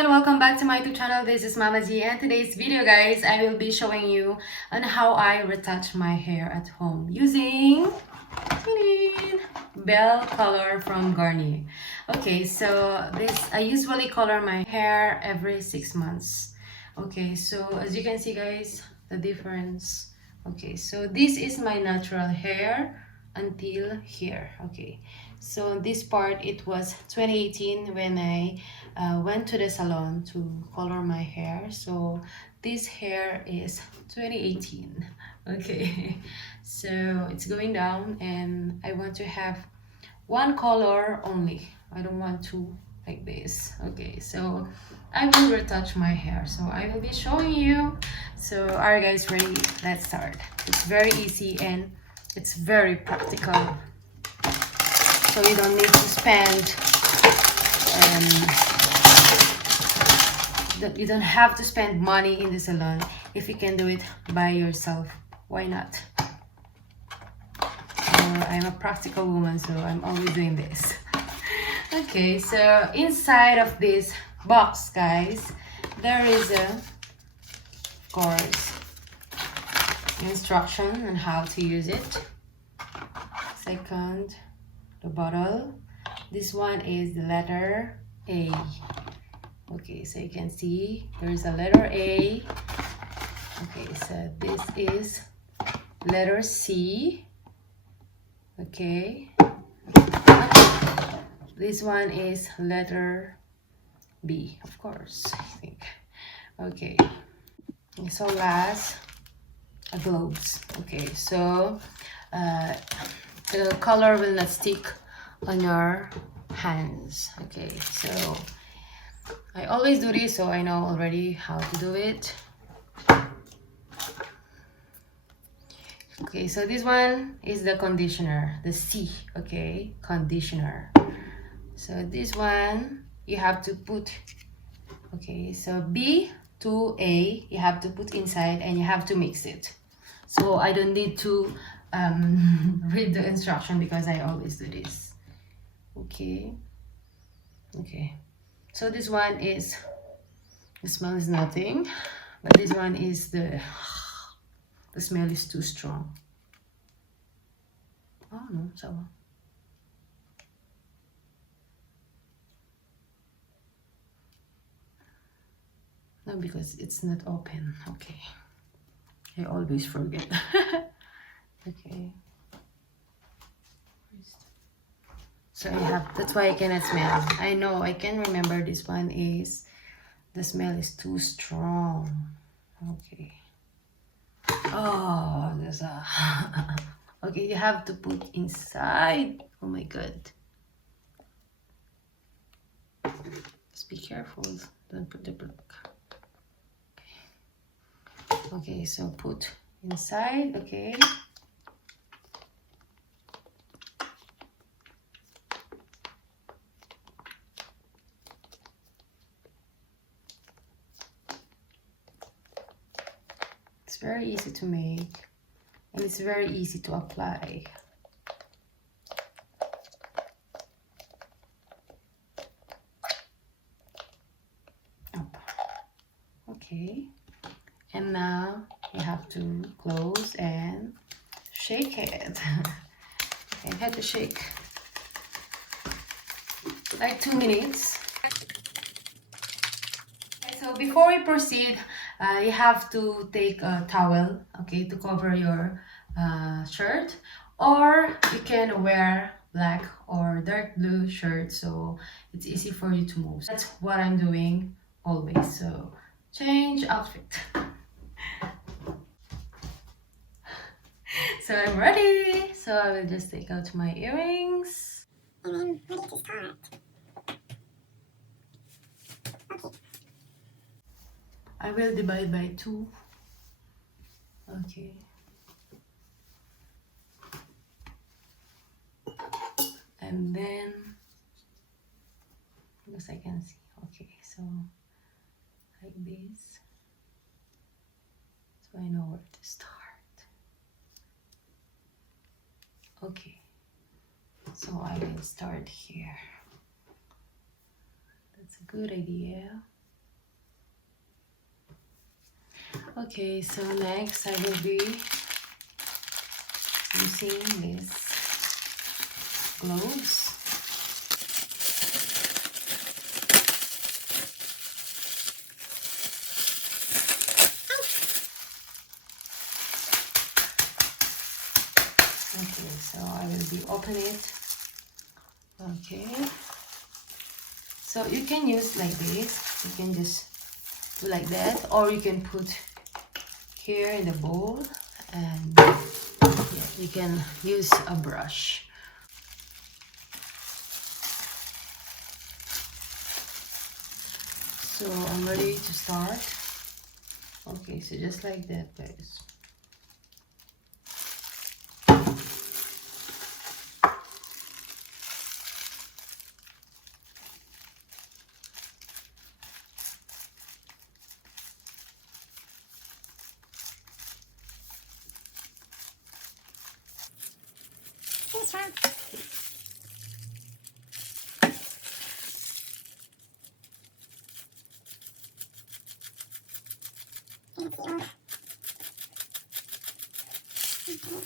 and welcome back to my YouTube channel. This is Mama G, and today's video, guys, I will be showing you on how I retouch my hair at home using Belle color from Garnier. Okay, so I usually color my hair every 6 months. Okay, so as you can see, guys, the difference. Okay, so this is my natural hair until here. Okay, so this part, it was 2018 when I went to the salon to color my hair. So this hair is 2018. Okay, so it's going down and I want to have one color only. I don't want two like this. Okay, so I will retouch my hair, so I will be showing you. So are you guys ready? Let's start. It's very easy and it's very practical, so you don't need to spend you don't have to spend money in the salon. If you can do it by yourself, why not? I'm a practical woman, so I'm always doing this. Okay, so inside of this box, guys, there is of course, instruction on how to use it. Second, the bottle. This one is the letter A. Okay, so you can see there is a letter A. Okay, so this is letter C. Okay, this one is letter B, of course, I think. Okay, so last, gloves. Okay, so the color will not stick on your hands. Okay, so I always do this, so I know already how to do it. Okay, so this one is the conditioner, the C. Okay, conditioner. So this one you have to put, okay, so B to A you have to put inside and you have to mix it. So I don't need to read the instruction because I always do this. Okay, so this one is, the smell is nothing, but this one is the smell is too strong. Oh no, so no, because it's not open. Okay, I always forget. Okay, so I have, that's why I cannot smell. I know I can remember this one is, the smell is too strong. Okay. Oh, there's a okay, you have to put inside. Oh my god, just be careful, don't put the block. Okay, so put inside. Okay, it's very easy to make and it's very easy to apply. Okay, and now you have to close and shake it. And have to shake like 2 minutes. Okay, so before we proceed, you have to take a towel, okay, to cover your shirt, or you can wear black or dark blue shirt, so it's easy for you to move. That's what I'm doing always. So change outfit. So I'm ready. So I will just take out my earrings. And then ready to start. Okay. I will divide by 2. Okay. And then, because I can see. Okay, so like this. So I know where to start. Okay, so I will start here. That's a good idea. Okay, so next I will be using these gloves. Okay, so I will be open it. Okay, so you can use like this. You can just do like that, or you can put here in the bowl, and yeah, you can use a brush. So I'm ready to start. Okay, so just like that, guys. Too strong. Thank you.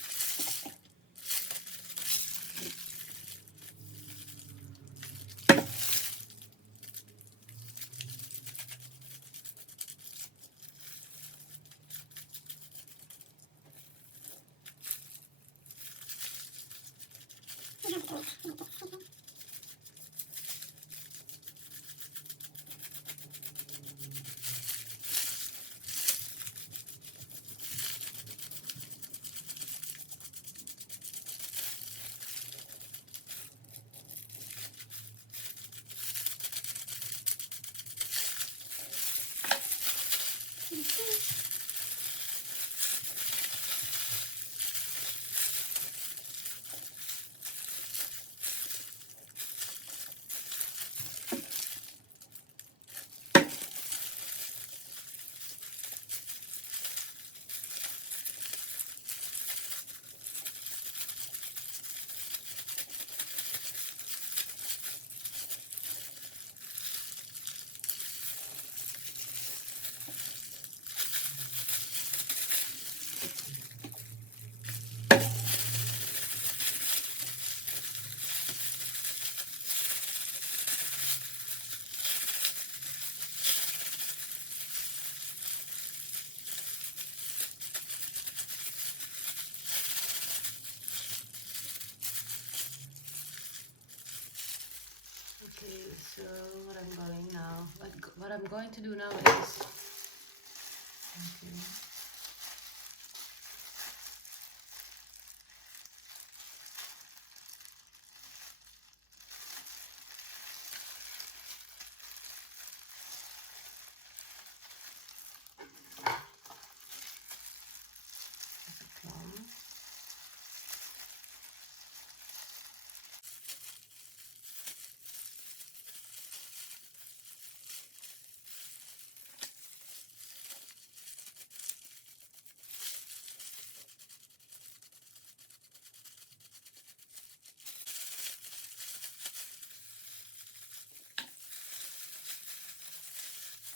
Okay, so what I'm going to do now is, okay, plum.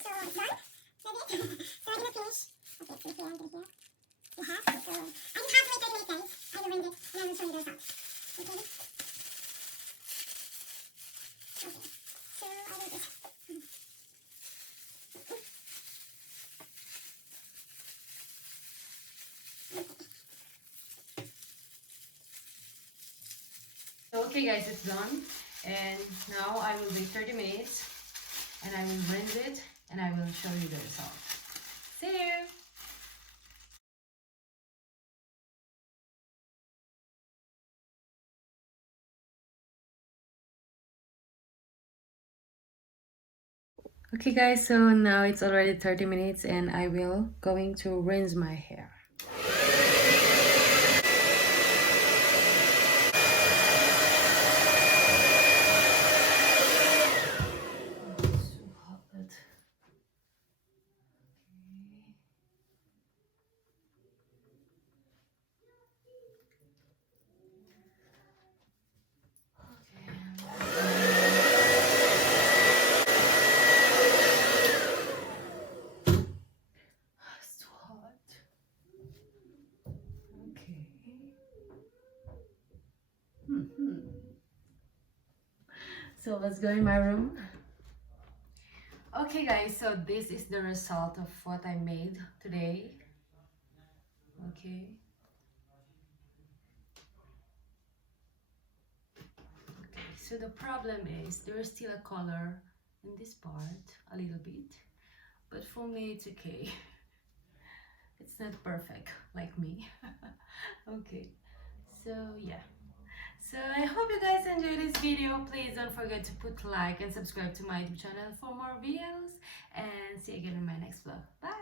So it's done. Ready? So I'm gonna finish. Okay, see here, I'm gonna here. You have. So I just have to wait 30 minutes, guys. I will rinse it and I will show you the result. Okay. Okay. So I will just. So okay guys, it's done, and now I will wait 30 minutes and I will rinse it and I will show you the result. See you. Okay guys, so now it's already 30 minutes and I will going to rinse my hair. So let's go in my room. Okay guys, so this is the result of what I made today. Okay. Okay, so the problem is there is still a color in this part, a little bit. But for me, it's okay. It's not perfect like me. Okay, so yeah. So I hope you guys enjoyed this video. Please don't forget to put like and subscribe to my YouTube channel for more videos. And see you again in my next vlog. Bye!